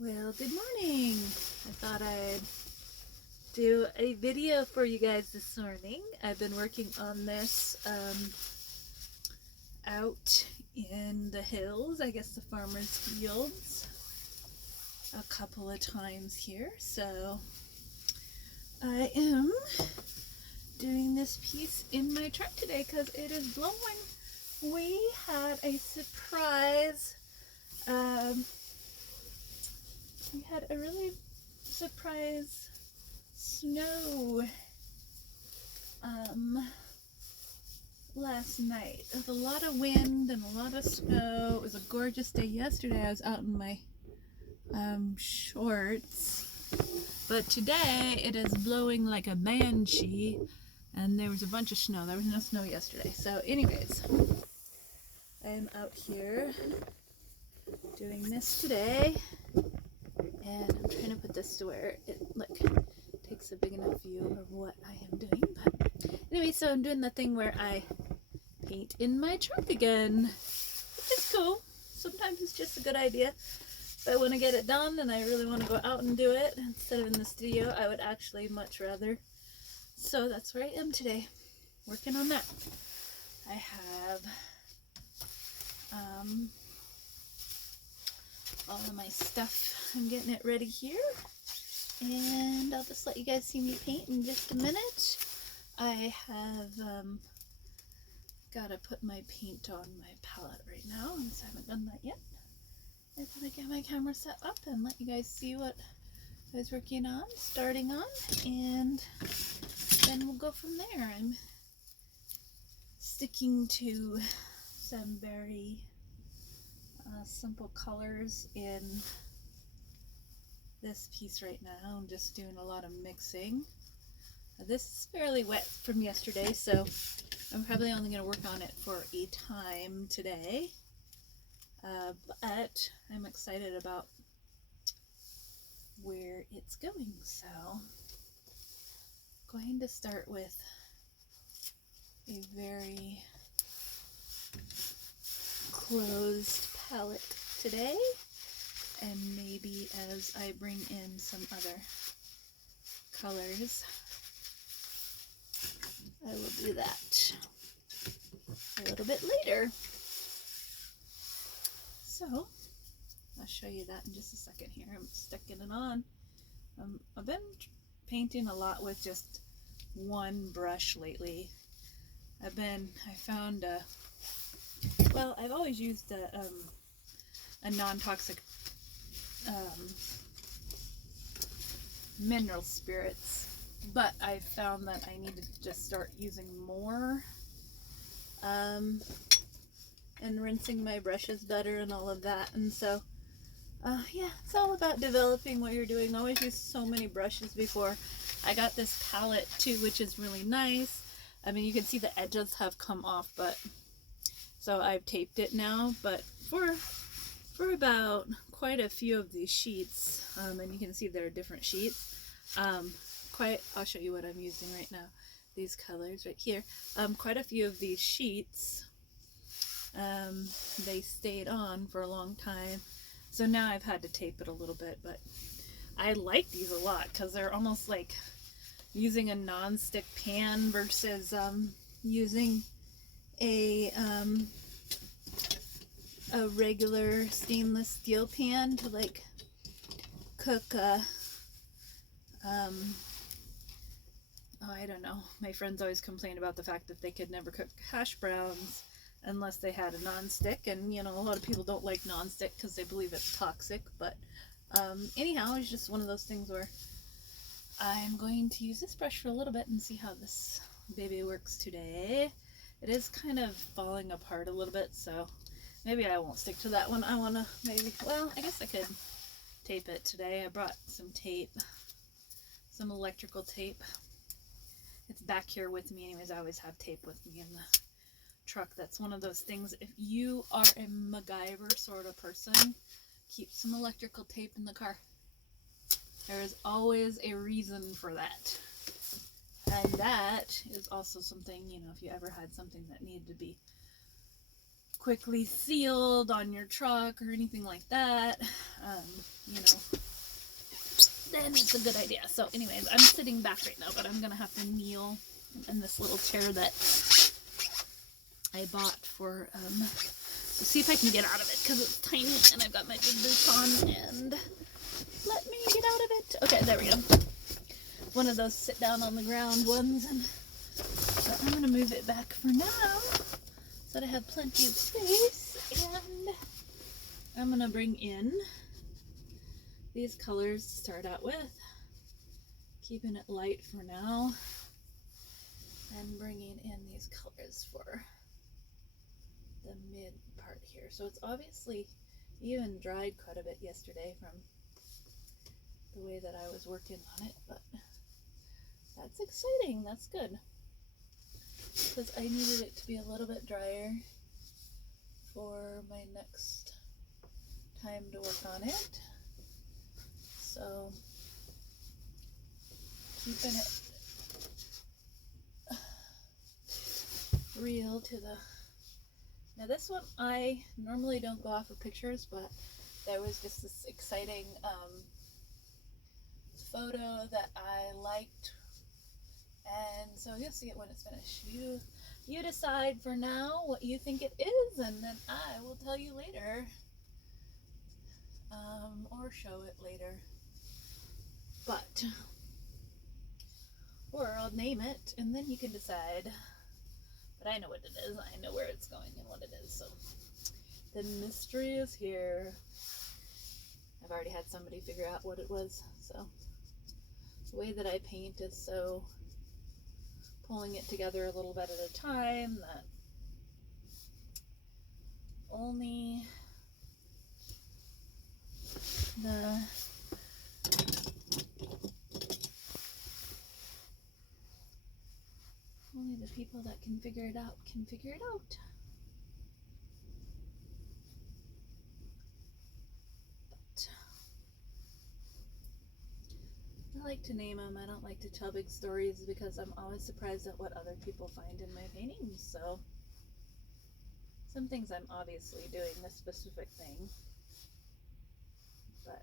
Well, good morning. I thought I'd do a video for you guys this morning. I've been working on this out in the hills, I guess the farmer's fields, a couple of times here. So I am doing this piece in my truck today because it is blowing. We had a surprise. We had a really surprise snow last night. There was a lot of wind and a lot of snow. It was a gorgeous day yesterday. I was out in my shorts, but today it is blowing like a banshee, and there was a bunch of snow. There was no snow yesterday. So anyways, I am out here doing this today, and I'm trying to put this to where it takes a big enough view of what I am doing. But anyway, so I'm doing the thing where I paint in my truck again, which is cool. Sometimes it's just a good idea. If I want to get it done and I really want to go out and do it instead of in the studio, I would actually much rather. So that's where I am today, working on that. I have all of my stuff. I'm getting it ready here, and I'll just let you guys see me paint in just a minute. I have got to put my paint on my palette right now, since I haven't done that yet. I'm going to get my camera set up and let you guys see what I was working on, starting on, and then we'll go from there. I'm sticking to some very simple colors in this piece right now. I'm just doing a lot of mixing. This is fairly wet from yesterday, so I'm probably only going to work on it for a time today, but I'm excited about where it's going. So I'm going to start with a very closed palette today, and maybe as I bring in some other colors, I will do that a little bit later. So I'll show you that in just a second here. I'm sticking it on. I've been painting a lot with just one brush lately. I've always used a non-toxic mineral spirits, but I found that I needed to just start using more and rinsing my brushes better and all of that. And so yeah, it's all about developing what you're doing. I always use so many brushes before. I got this palette too, which is really nice. I mean, you can see the edges have come off, but so I've taped it now. But for about quite a few of these sheets, and you can see there are different sheets. I'll show you what I'm using right now. These colors right here. Quite a few of these sheets, they stayed on for a long time. So now I've had to tape it a little bit, but I like these a lot because they're almost like using a non-stick pan versus using a regular stainless steel pan to like cook I don't know. My friends always complain about the fact that they could never cook hash browns unless they had a non-stick, and you know, a lot of people don't like non-stick because they believe it's toxic. But anyhow, it's just one of those things where I'm going to use this brush for a little bit and see how this baby works today. It is kind of falling apart a little bit, so maybe I won't stick to that one. I want to I guess I could tape it today. I brought some tape, some electrical tape. It's back here with me anyways. I always have tape with me in the truck. That's one of those things, if you are a MacGyver sort of person, keep some electrical tape in the car. There is always a reason for that. And that is also something, you know, if you ever had something that needed to be quickly sealed on your truck or anything like that, you know, and it's a good idea. So anyways, I'm sitting back right now, but I'm gonna have to kneel in this little chair that I bought for to see if I can get out of it because it's tiny and I've got my big boots on, and let me get out of it. Okay, there we go. One of those sit down on the ground ones, and so I'm gonna move it back for now so that I have plenty of space, and I'm gonna bring in these colors to start out with, keeping it light for now, and bringing in these colors for the mid part here. So it's obviously even dried quite a bit yesterday from the way that I was working on it, but that's exciting. That's good, because I needed it to be a little bit drier for my next time to work on it. So keeping it real to the... Now this one, I normally don't go off of pictures, but there was just this exciting photo that I liked, and so you'll see it when it's finished. You decide for now what you think it is, and then I will tell you later, or show it later. But, or I'll name it, and then you can decide. But I know what it is. I know where it's going and what it is. So the mystery is here. I've already had somebody figure out what it was. So the way that I paint is so pulling it together a little bit at a time that only the people that can figure it out can figure it out. But I like to name them. I don't like to tell big stories because I'm always surprised at what other people find in my paintings. So some things I'm obviously doing this specific thing, but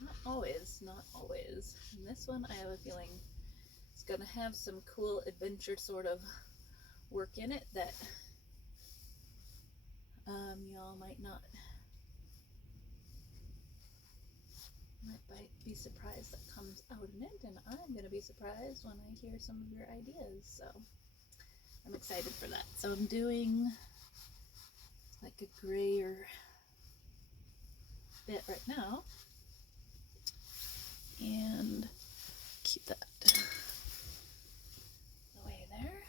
not always, not always. And this one I have a feeling it's gonna have some cool adventure sort of work in it that y'all might be surprised that comes out in it, and I'm gonna be surprised when I hear some of your ideas. So I'm excited for that. So I'm doing like a grayer bit right now, and keep that away there.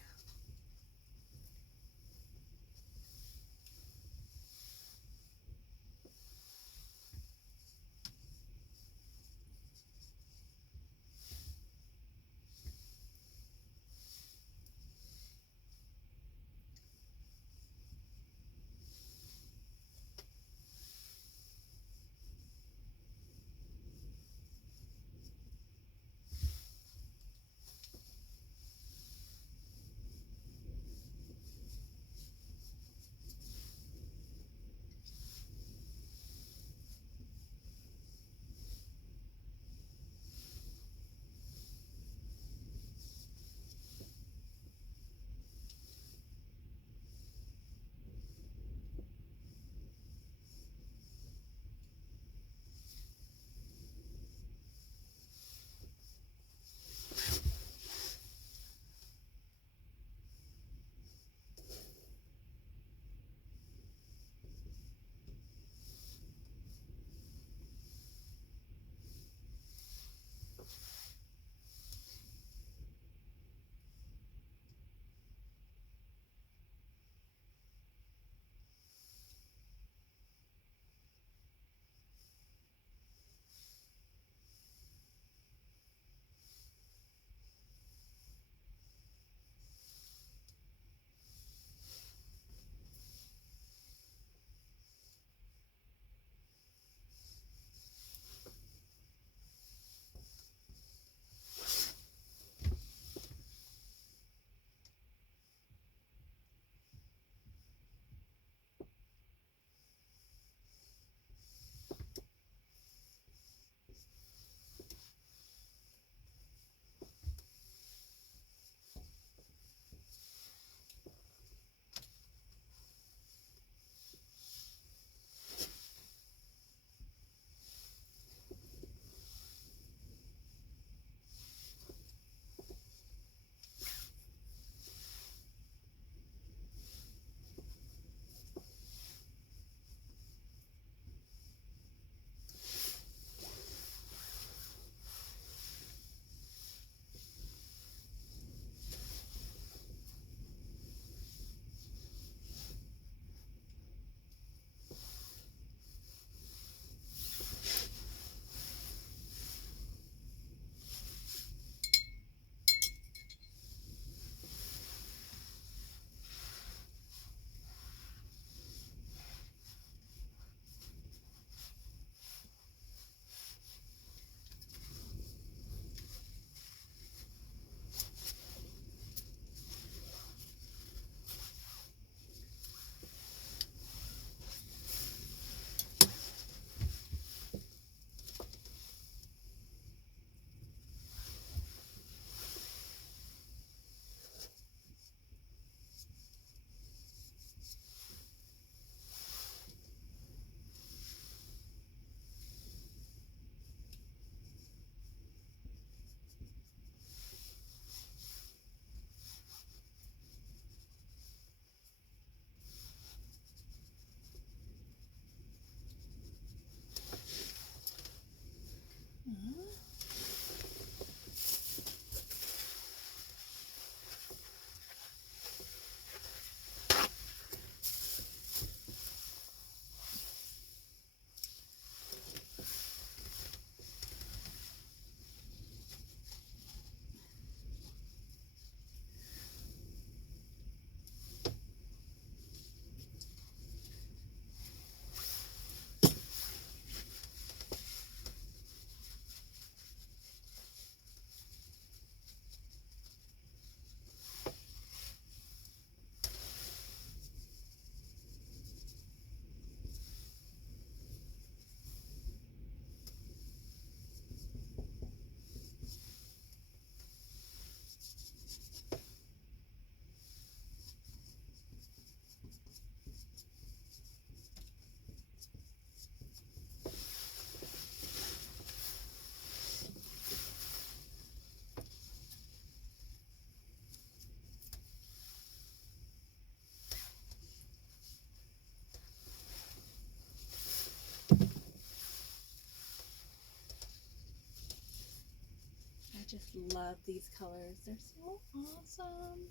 I just love these colors. They're so awesome.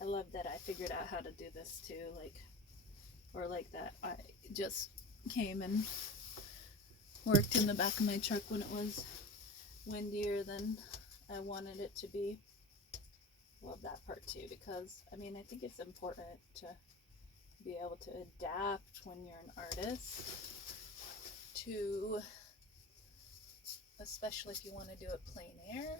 I love that I figured out how to do this too, like that I just came and worked in the back of my truck when it was windier than I wanted it to be. Love that part too, because I mean, I think it's important to be able to adapt when you're an artist to, especially if you want to do it plein air.